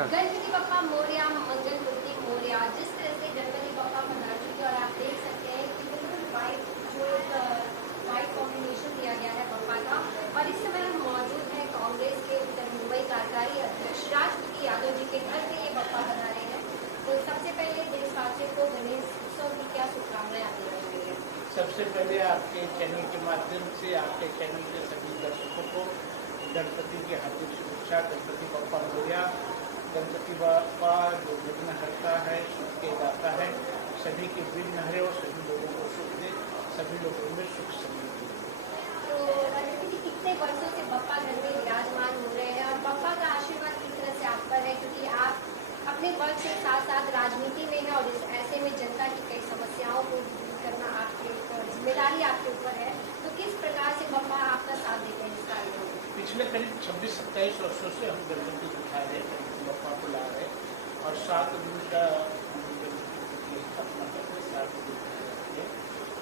नमस्कार। गणपति बप्पा मोरया, मंगल मूर्ति मोरया। जिस तरह से गणपति बप्पा पधार चुके और आप देख सकते हैं कि बिल्कुल वाइट कॉम्बिनेशन दिया गया है बप्पा का। और इस समय हम मौजूद हैं कांग्रेस के उत्तर मुंबई कार्यकारी अध्यक्ष राजपति यादव जी के घर पे ये बप्पा पधारे हैं। तो सबसे पहले देशवासियों को गणेश उत्सव की क्या शुभकामनाएं आप देना चाहेंगे? सबसे पहले आपके चैनल के माध्यम से आपके चैनल के सभी दर्शकों को गणपति की हार्दिक शुभेच्छा। गणपति बप्पा मोरया। गणपति बप्पा जो विघ्नहर्ता है, सुख के दाता है, सभी के विघ्न हरे और सभी लोगों को सुख दे, सभी लोगों में सुख समृद्धि। तो राजपति जी, कितने वर्षों से बप्पा घर में विराजमान हो रहे हैं और बप्पा का आशीर्वाद किस तरह से आप पर है, क्योंकि आप अपने पद के साथ साथ राजनीति में है और ऐसे में जनता की कई समस्याओं को दूर करना आपके ऊपर जिम्मेदारी आपके ऊपर है। तो किस प्रकार से बप्पा आपका साथ देते हैं इस कार्य में? पिछले करीब 26-27 वर्षों से हम गणपति उठा रहे, गणपति बप्पा को ला रहे और 7 दिन का स्थापना करते, 7 दिन करते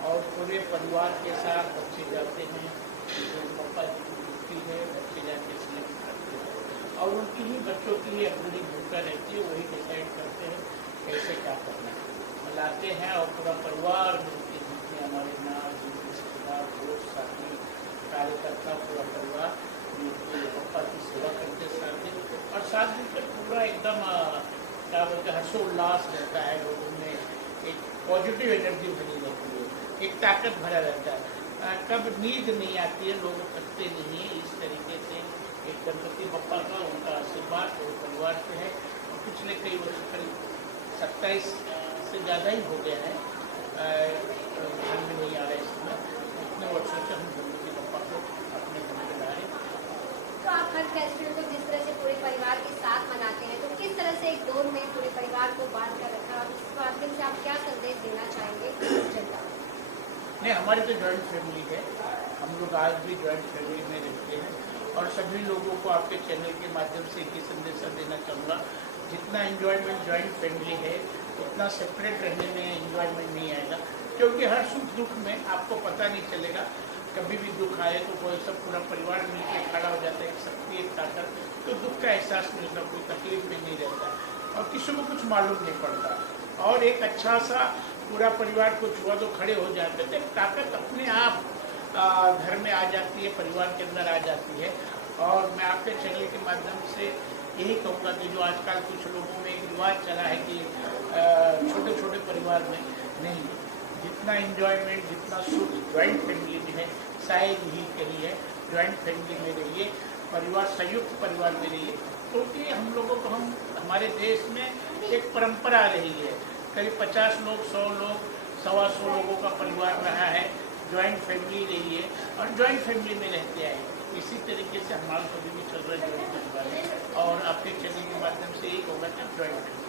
और पूरे परिवार के साथ बच्चे जाते हैं, जो बप्पा जी की मूर्ति है बच्चे जाके सिलेक्ट करते हैं और उनकी ही बच्चों की ही अपनी भूमिका रहती है, वही डिसाइड करते हैं कैसे क्या करना है। लाते हैं और पूरा परिवार मिलकर जितने हमारे नाम जिनके रिश्तेदार दोस्त साथी कार्यकर्ता पूरा परिवार बप्पा की सेवा करते 7 दिन और 7 दिन तक पूरा एकदम क्या बोलते हैं हर्षोल्लास रहता है, लोगों में एक पॉजिटिव एनर्जी बनी रहती है, एक ताकत भरा रहता है, कब नींद नहीं आती है, लोग थकते नहीं है। इस तरीके से एक गणपति बप्पा का उनका आशीर्वाद पूरे परिवार से है और पिछले कई वर्ष करीब 27 से ज़्यादा ही हो गया है, ध्यान में नहीं आ रहा है इस समय, इतने वर्षों से हम गणपति बप्पा को अपने घर में ला रहे हैं। तो आप हर फेस्टिवल को जिस तरह से पूरे परिवार के साथ मनाते हैं, तो किस तरह से एक दौर में पूरे परिवार को बांध कर रखा और इस माध्यम से आप क्या संदेश देना चाहेंगे जनता को? नहीं, हमारी तो जॉइंट फैमिली है, हम लोग आज भी जॉइंट फैमिली में रहते हैं और सभी लोगों को आपके चैनल के माध्यम से एक ही संदेश देना चाहूँगा, जितना एंजॉयमेंट जॉइंट फैमिली है उतना सेपरेट रहने में एंजॉयमेंट नहीं आएगा, क्योंकि हर सुख दुख में आपको पता नहीं चलेगा, कभी भी दुख आए तो कोई सब पूरा परिवार मिलकर खड़ा हो जाता है, एक शक्ति एक ताकत, तो दुख का एहसास नहीं होता, कोई तकलीफ में नहीं रहता और किसी को कुछ मालूम नहीं पड़ता और एक अच्छा सा पूरा परिवार को छुआ तो खड़े हो जाते तो एक ताकत अपने आप घर में आ जाती है, परिवार के अंदर आ जाती है। और मैं आपके चैनल के माध्यम से यही कहूँगा कि जो आजकल कुछ लोगों में एक रिवाज चला है कि छोटे छोटे परिवार में नहीं, जितना एंजॉयमेंट जितना सुख जॉइंट फैमिली में है, शायद ही कहीं है, जॉइंट फैमिली में रहिए, परिवार संयुक्त परिवार में रहिए, क्योंकि हम लोगों को हमारे देश में एक परंपरा रही है, करीब 50 लोग 100 लोग 125 लोगों का परिवार रहा है, जॉइंट फैमिली रही है और जॉइंट फैमिली में रहते आए, इसी तरीके से हमारा सभी भी चल रहा है जॉइंट परिवार में और आपके चैनल के माध्यम से यही होगा कि जॉइंट फैमिली।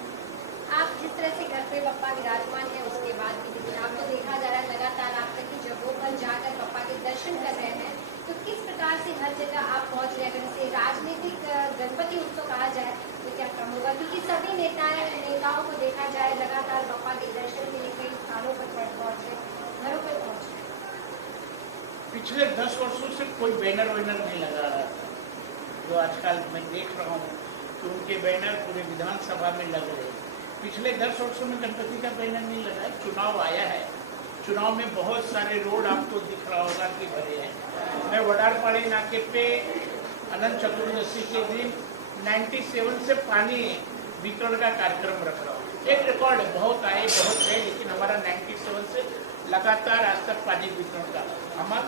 आप जिस तरह से घर पे बप्पा विराजमान है उसके बाद भी लेकिन आपको देखा जा रहा है लगातार आप कई जगहों पर जाकर बप्पा के दर्शन कर रहे हैं, तो किस प्रकार से हर जगह आप पहुंच रहे हैं? अगर इसे राजनीतिक गणपति उत्सव कहा जाए तो क्या कम होगा, क्योंकि सभी नेताओं को देखा जाए लगातार बप्पा के दर्शन के लिए कई स्थानों पर पहुंचे, घरों पर पहुंचे। पिछले 10 वर्षों से कोई बैनर वैनर नहीं लगा रहा था, जो आजकल मैं देख रहा हूँ कि उनके बैनर पूरे विधानसभा में लग रहे हैं। पिछले 10 वर्षों में गणपति का बैनर नहीं लगा है, चुनाव आया है, चुनाव में बहुत सारे रोड आपको दिख रहा होगा कि भरे हैं। मैं वडारपाड़ी नाके पे अनंत चतुर्दशी के दिन 97 से पानी वितरण का कार्यक्रम रख रहा हूँ, एक रिकॉर्ड है, बहुत आए बहुत है, लेकिन हमारा 97 से लगातार आज तक पानी वितरण का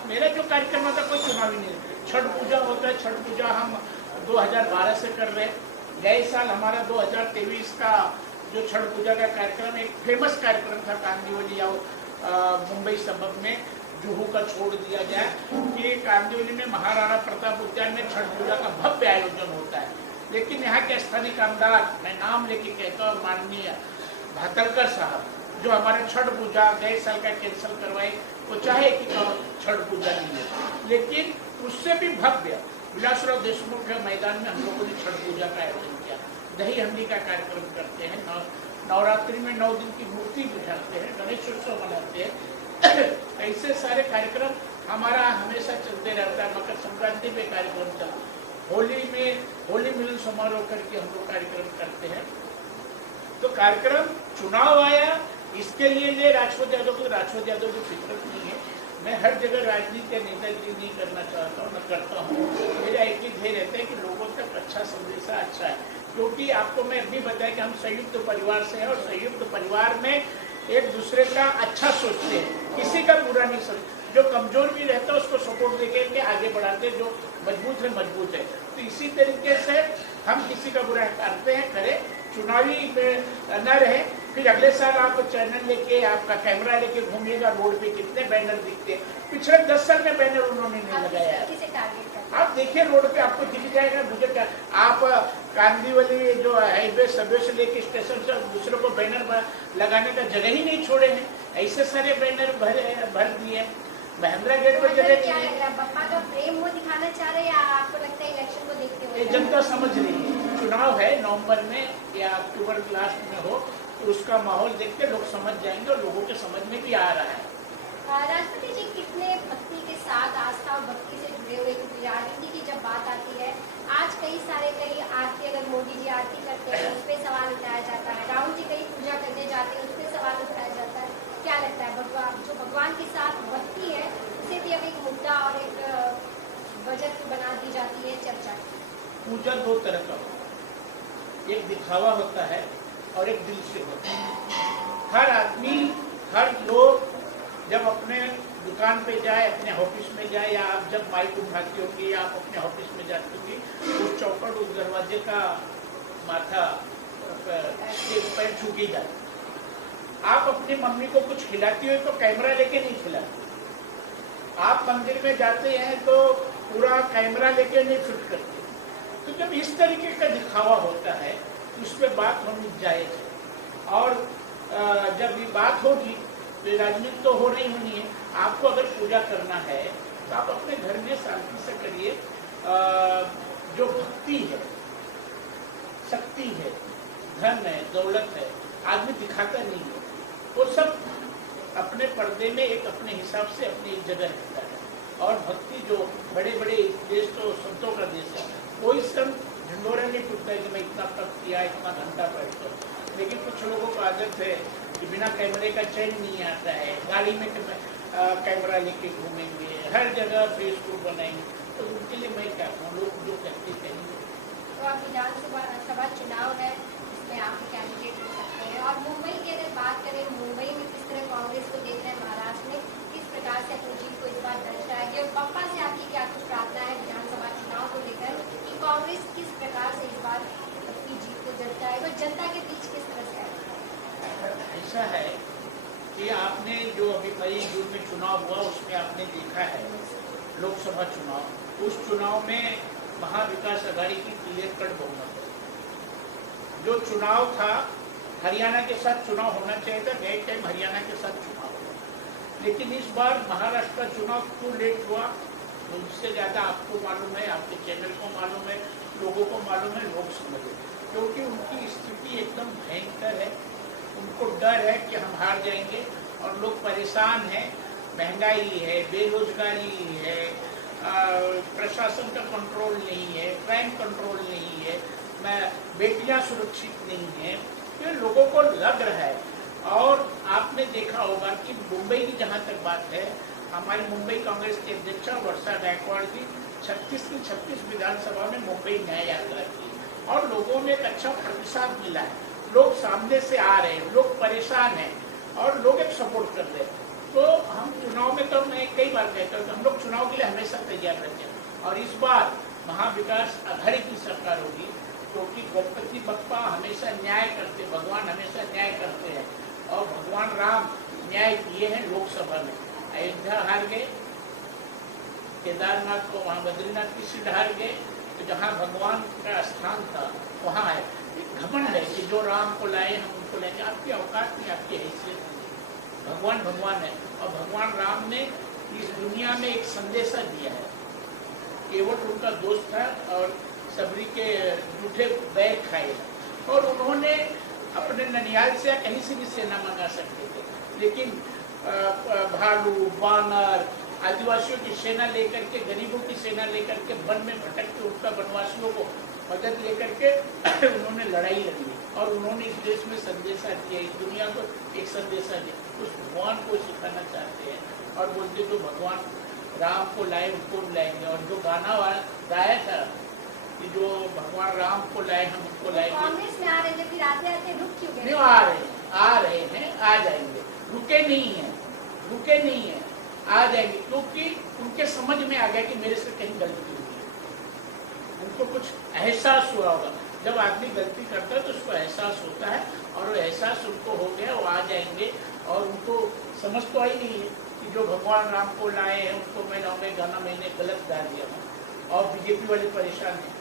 मेरा जो कार्यक्रम होता है कोई चुनावी नहीं। छठ पूजा होता है, छठ पूजा हम 2012 से कर रहे हैं, गए साल हमारा 2023 का जो छठ पूजा का कार्यक्रम एक फेमस कार्यक्रम था, कांदिवली या मुंबई सबब में जुहू का छोड़ दिया गया कि कांदिवली में महाराणा प्रताप उद्यान में छठ पूजा का भव्य आयोजन होता है, लेकिन यहाँ के स्थानीय कामदार, मैं नाम लेके कहता हूँ, माननीय भातलकर साहब, जो हमारे छठ पूजा गए साल का कैंसिल करवाए, वो चाहे कि छठ पूजा नहीं है, लेकिन उससे भी भव्य विलासराव देशमुख के मैदान में हम लोगों ने छठ पूजा का आयोजन किया, दही हंडी का कार्यक्रम करते हैं, नवरात्रि में 9 दिन की मूर्ति बिठाते हैं, गणेश उत्सव मनाते हैं, ऐसे सारे कार्यक्रम हमारा हमेशा चलते रहता है। मकर संक्रांति पे कार्यक्रम चलता है, होली मिलन समारोह करके हम लोग कार्यक्रम करते हैं। तो कार्यक्रम चुनाव आया, इसके लिए राजपूत यादव की फितरत नहीं है। मैं हर जगह राजनीति या नेतागिरी नहीं करना चाहता हूँ, न करता हूँ। मेरा एक ही ध्येय रहता है कि लोगों तक अच्छा संदेशा अच्छा है, क्योंकि आपको मैं अभी बताया कि हम संयुक्त परिवार से हैं और संयुक्त परिवार में एक दूसरे का अच्छा सोचते हैं, किसी का बुरा नहीं सोचते। जो कमजोर भी रहता है उसको सपोर्ट देके के आगे बढ़ाते, जो मजबूत है। तो इसी तरीके से हम किसी का बुरा करते हैं, करें, चुनावी में न रहे। फिर अगले साल आप चैनल लेके, आपका कैमरा लेके घूमिएगा रोड पे, कितने बैनर दिखते हैं। पिछले 10 साल में बैनर उन्होंने नहीं लगाया है। आप देखिए रोड पे आपको दिख जाएगा। मुझे क्या, आप कांदीवली जो हाईवे सबवे से लेके स्टेशन से दूसरों को बैनर लगाने का जगह ही नहीं छोड़े हैं। ऐसे सारे बैनर भर दिए। महेंद्रा गेट पर जगह क्या लग रहा है, बप्पा का प्रेम वो दिखाना चाह रहे हैं या आपको लगता है इलेक्शन को देखते हुए? जनता समझ रही है। चुनाव है नवंबर में या अक्टूबर लास्ट में हो, तो उसका माहौल देख के लोग समझ जाएंगे और लोगों के समझ में भी आ रहा है। राष्ट्रपति जी कितने भक्ति के साथ, आस्था और भक्ति से जुड़े हुए, क्योंकि राजनीति की जब बात आती है, आज कई आरती, अगर मोदी जी आरती करते हैं उस पर सवाल उठाया जाता है, राहुल जी कहीं पूजा करने जाते हैं उस पर सवाल उठाया जाता है। क्या लगता है, भगवान के साथ भक्ति है उसे भी अब एक मुद्दा और एक बजट बना दी जाती है चर्चा? पूजा दो तरह का होता है, एक दिखावा होता है और एक दिल से होता है। हर आदमी, हर लोग जब अपने दुकान पे जाए, अपने ऑफिस में जाए, या आप जब माइक उठाती होगी या आप अपने ऑफिस में जाती होगी, उस चौखट, उस दरवाजे का माथा पैर छूकी जाती। आप अपनी मम्मी को कुछ खिलाती हो तो कैमरा लेके नहीं खिलाती। आप मंदिर में जाते हैं तो पूरा कैमरा लेके नहीं शूट करते। तो जब इस तरीके का दिखावा होता है तो उस पर बात होनी जायज है। और जब ये बात होगी तो राजनीति तो हो रही होनी है। आपको अगर पूजा करना है तो आप अपने घर में शांति से करिए। जो भक्ति है, शक्ति है, धन है, दौलत है, आदमी दिखाता नहीं है। वो सब अपने पर्दे में एक अपने हिसाब से अपनी एक जगह रखता है। और भक्ति जो बड़े बड़े देश, तो संतों का देश है, कोई संत ढिंडोरा नहीं टूटता है कि मैं इतना तप किया, इतना घंटा पढ़ता हूँ। लेकिन कुछ लोगों को आदत है कि बिना कैमरे का चैन नहीं आता है। गाड़ी में कैमरा लेके घूमेंगे, हर जगह फेसबुक बनाएंगे। तो उनके लिए मैं क्या कहूँ, लोग जो कहते कहेंगे। तो अब विधानसभा चुनाव है, इसमें आप कैंडिडेट हो सकते हैं। और मुंबई की अगर बात करें, मुंबई में किस तरह कांग्रेस को देख रहे हैं, महाराष्ट्र में किस प्रकार से अपनी जीत को इस बार दर्ज कराएगी, और पप्पा से आपकी क्या कुछ प्रार्थना है विधानसभा चुनाव को लेकर कि कांग्रेस किस प्रकार से इस बार अपनी जीत को दर्ज कराएगी और जनता के बीच किस तरह से आएगी? ऐसा है कि आपने जो अभी मई जून में चुनाव हुआ उसमें आपने देखा है लोकसभा चुनाव, उस चुनाव में महाविकास आघाड़ी की क्लियर कट बहुमत है। जो चुनाव था, हरियाणा के साथ चुनाव होना चाहिए था, गए टाइम हरियाणा के साथ चुनाव हुआ। लेकिन इस बार महाराष्ट्र का चुनाव क्यों लेट हुआ, उससे ज़्यादा आपको मालूम है, आपके चैनल को मालूम है, लोगों को मालूम है, लोग समझे। क्योंकि उनकी स्थिति एकदम भयंकर है। उनको डर है कि हम हार जाएंगे और लोग परेशान हैं। महंगाई है, बेरोजगारी है, प्रशासन का कंट्रोल नहीं है, क्राइम कंट्रोल नहीं है, बेटियां सुरक्षित नहीं है। तो लोगों को लग रहा है। और आपने देखा होगा कि मुंबई की जहाँ तक बात है, हमारी मुंबई कांग्रेस की अध्यक्षा वर्षा गायकवाड़ जी 36 की 36 विधानसभा में मुंबई न्याय यात्रा की और लोगों में एक अच्छा प्रतिसाद मिला है। लोग सामने से आ रहे हैं, लोग परेशान हैं और लोग एक सपोर्ट कर रहे हैं। तो हम चुनाव में, तो मैं कई बार कहता हूँ, हम लोग चुनाव के लिए हमेशा तैयार रहते हैं। और इस बार महाविकास आघाड़ी की सरकार होगी, क्योंकि गणपति बप्पा हमेशा न्याय करते, भगवान हमेशा न्याय करते हैं। और भगवान राम न्याय किए हैं लोकसभा में। अयोध्या हार गए, केदारनाथ को, वहाँ बद्रीनाथ की सीट हार गए, तो जहाँ भगवान का स्थान था वहाँ है। घमंड है कि जो राम को लाए हम उनको लेंगे। आपकी औकात नहीं, आपकी हैसियत नहीं। भगवान भगवान है। और भगवान राम ने इस दुनिया में एक संदेशा दिया है। केवट उनका दोस्त था और सबरी के जूठे बैग खाए, और उन्होंने अपने ननिहाल से या कहीं से भी सेना मंगा सकते थे, लेकिन भालू, बानर, आदिवासियों की सेना लेकर के, गरीबों की सेना लेकर के वन में भटक के उनका वनवासियों को मदद लेकर के उन्होंने लड़ाई लड़ी और उन्होंने इस देश में संदेशा दिया, इस दुनिया को एक संदेशा दिया। उस भगवान को सिखाना चाहते हैं और बोलते जो भगवान राम को लाए उनको लाएंगे। और जो गाना गाया था कि जो भगवान राम को लाए हम उनको लाएंगे। कांग्रेस में आ रहे थे, फिर आते आते रुक क्यों गए? नहीं, आ रहे हैं, आ जाएंगे, रुके नहीं हैं, आ जाएंगे, क्योंकि उनके समझ में आ गया कि मेरे से कहीं गलती हुई है। उनको कुछ एहसास हुआ होगा। जब आदमी गलती करता है तो उसको एहसास होता है और वो एहसास उनको हो गया, वो आ जाएंगे। और उनको समझ तो आई नहीं है कि जो भगवान राम को लाए हैं उनको मैं लाऊंगा, गाना मैंने गलत गा दिया हूँ। और बीजेपी वाले परेशान हैं,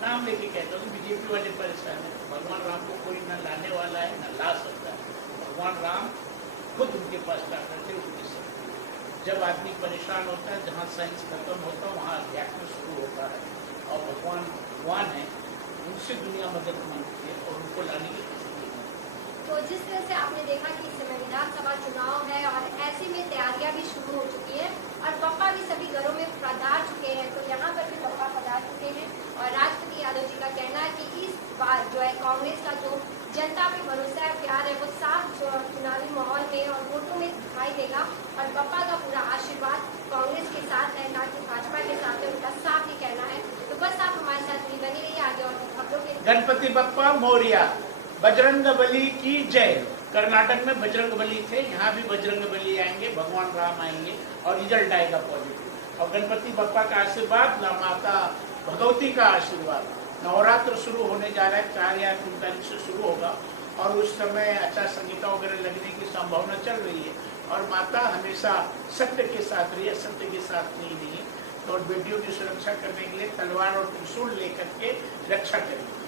नाम लेके कहता हूँ, बीजेपी वाले परेशान है। भगवान राम को कोई न लाने वाला है न ला सकता है। भगवान राम खुद उनके पास ला करते उनके सब। जब आदमी परेशान होता है, जहाँ साइंस खत्म होता है वहाँ अध्यात्म शुरू होता है। और भगवान है, उनसे दुनिया मदद मांगती है और उनको लाने की कोशिश है। तो जिस तरह से आपने देखा कि इस समय विधानसभा चुनाव है और ऐसे में तैयारियां भी शुरू हो चुकी है और पप्पा भी सभी घरों में पधार चुके हैं, तो यहाँ पर भी पप्पा पधार चुके हैं। और राष्ट्रपति यादव जी का कहना है कि इस बार जो है कांग्रेस का जो जनता पे भरोसा है, प्यार है, वो साफ चुनावी माहौल में और वोटों में दिखाई देगा। और पप्पा का पूरा आशीर्वाद कांग्रेस के साथ है, ना कि भाजपा के साथ है, उनका साफ ही कहना है। तो बस आप हमारे साथ बनी रहिए आगे और खबरों के। गणपति बप्पा मोरिया, बजरंग बली की जय। कर्नाटक में बजरंग बली थे, यहाँ भी बजरंग बली आएंगे, भगवान राम आएंगे और रिजल्ट आएगा पॉजिटिव। और गणपति बप्पा का आशीर्वाद, माता भगवती का आशीर्वाद। नवरात्र शुरू होने जा रहा है, 4 या 3 तारीख से शुरू होगा और उस समय आचार संहिता वगैरह लगने की संभावना चल रही है। और माता हमेशा सत्य के साथ रही है, सत्य के साथ नहीं रही है। और बेटियों की सुरक्षा करने के लिए तलवार और त्रिशूल लेकर के रक्षा करेगी।